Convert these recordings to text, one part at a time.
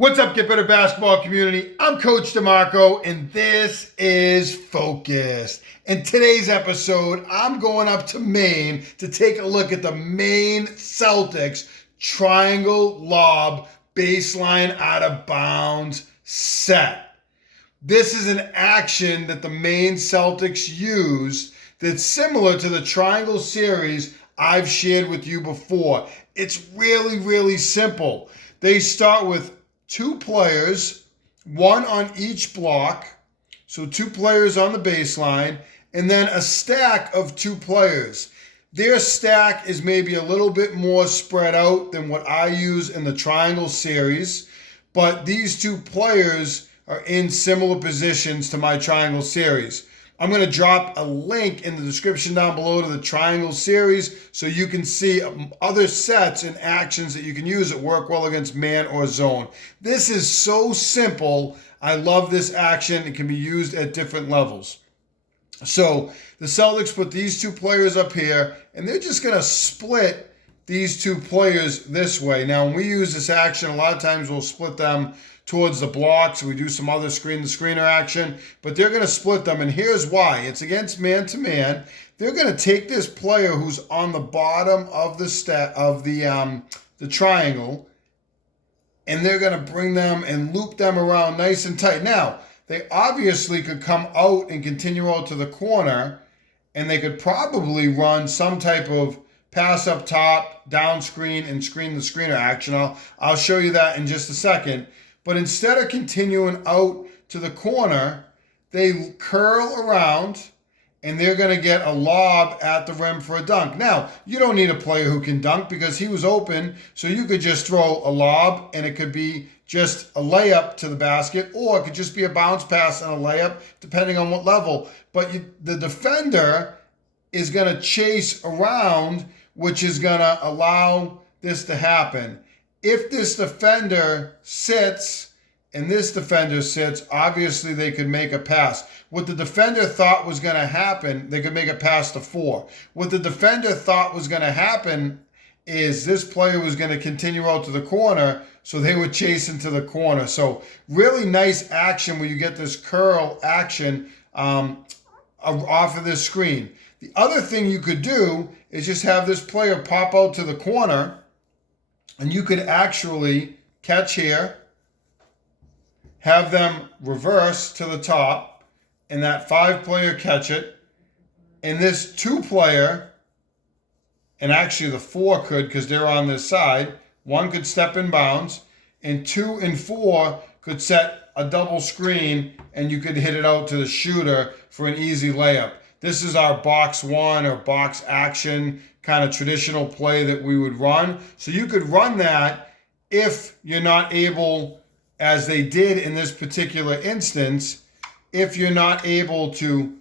What's up, Get Better Basketball community? I'm Coach DeMarco, and this is Focused. In today's episode, I'm going up to Maine to take a look at the Maine Celtics triangle lob baseline out of bounds set. This is an action that the Maine Celtics use that's similar to the triangle series I've shared with you before. It's really simple. They start with two players, one on each block, so two players on the baseline, and then a stack of two players. Their stack is maybe a little bit more spread out than what I use in the triangle series, but these two players are in similar positions to my triangle series. I'm going to drop a link in the description down below to the triangle series so you can see other sets and actions that you can use that work well against man or zone. This is so simple. I love this action. It can be used at different levels. So the Celtics put these two players up here, and they're just going to split these two players this way. Now, when we use this action, a lot of times we'll split them towards the blocks. We do some other screen-to-screener action, but they're going to split them, and here's why. It's against man-to-man. They're going to take this player who's on the bottom of the triangle, and they're going to bring them and loop them around nice and tight. Now, they obviously could come out and continue out to the corner, and they could probably run some type of pass up top, down screen, and screen-to-screener action. I'll show you that in just a second. But instead of continuing out to the corner, they curl around, and they're going to get a lob at the rim for a dunk. Now, you don't need a player who can dunk because he was open, so you could just throw a lob, and it could be just a layup to the basket, or it could just be a bounce pass and a layup, depending on what level. But the defender is going to chase around, which is going to allow this to happen. If this defender sits and this defender sits, obviously they could make a pass. What the defender thought was going to happen, they could make a pass to four. What the defender thought was going to happen is this player was going to continue out to the corner, so they would chase into the corner. So really nice action where you get this curl action off of this screen. The other thing you could do is just have this player pop out to the corner, and you could actually catch here, have them reverse to the top, and that 5-player catch it. And this 2-player, and actually the 4 could because they're on this side, 1 could step in bounds, and 2 and 4 could set a double screen, and you could hit it out to the shooter for an easy layup. This is our box 1 or box action kind of traditional play that we would run. So you could run that if you're not able, as they did in this particular instance, if you're not able to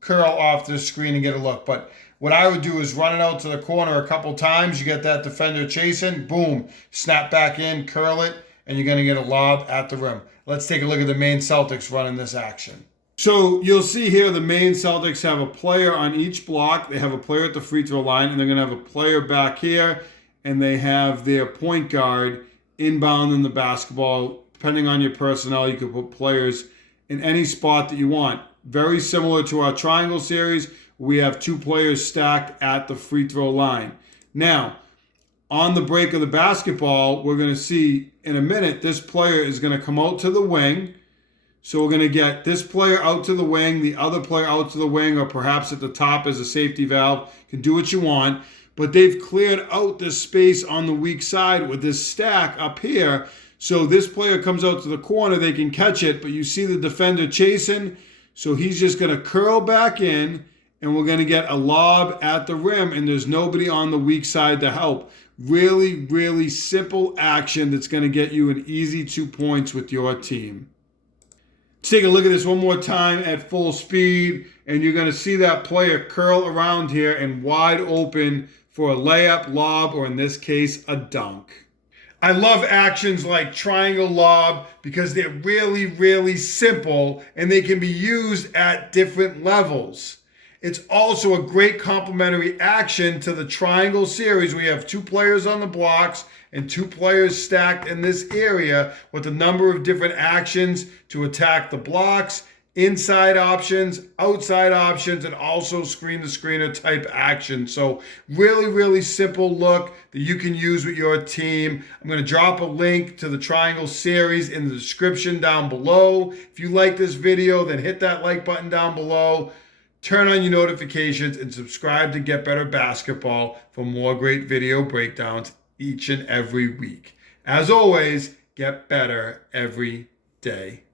curl off the screen and get a look. But what I would do is run it out to the corner a couple times. You get that defender chasing, boom, snap back in, curl it, and you're going to get a lob at the rim. Let's take a look at the Maine Celtics running this action. So you'll see here the Maine Celtics have a player on each block. They have a player at the free throw line, and they're going to have a player back here, and they have their point guard inbound in the basketball. Depending on your personnel, you can put players in any spot that you want. Very similar to our triangle series, we have two players stacked at the free throw line. Now, on the break of the basketball, we're going to see in a minute, this player is going to come out to the wing. So we're going to get this player out to the wing, the other player out to the wing, or perhaps at the top as a safety valve. You can do what you want. But they've cleared out this space on the weak side with this stack up here. So this player comes out to the corner, they can catch it, but you see the defender chasing. So he's just going to curl back in, and we're going to get a lob at the rim, and there's nobody on the weak side to help. Really simple action that's going to get you an easy 2 points with your team. Let's take a look at this one more time at full speed, and you're going to see that player curl around here and wide open for a layup, lob, or in this case, a dunk. I love actions like triangle lob because they're really simple and they can be used at different levels. It's also a great complementary action to the triangle series. We have two players on the blocks and 2 players stacked in this area with a number of different actions to attack the blocks, inside options, outside options, and also screen to screener type action. So really, really simple look that you can use with your team. I'm going to drop a link to the triangle series in the description down below. If you like this video, then hit that like button down below. Turn on your notifications and subscribe to Get Better Basketball for more great video breakdowns each and every week. As always, get better every day.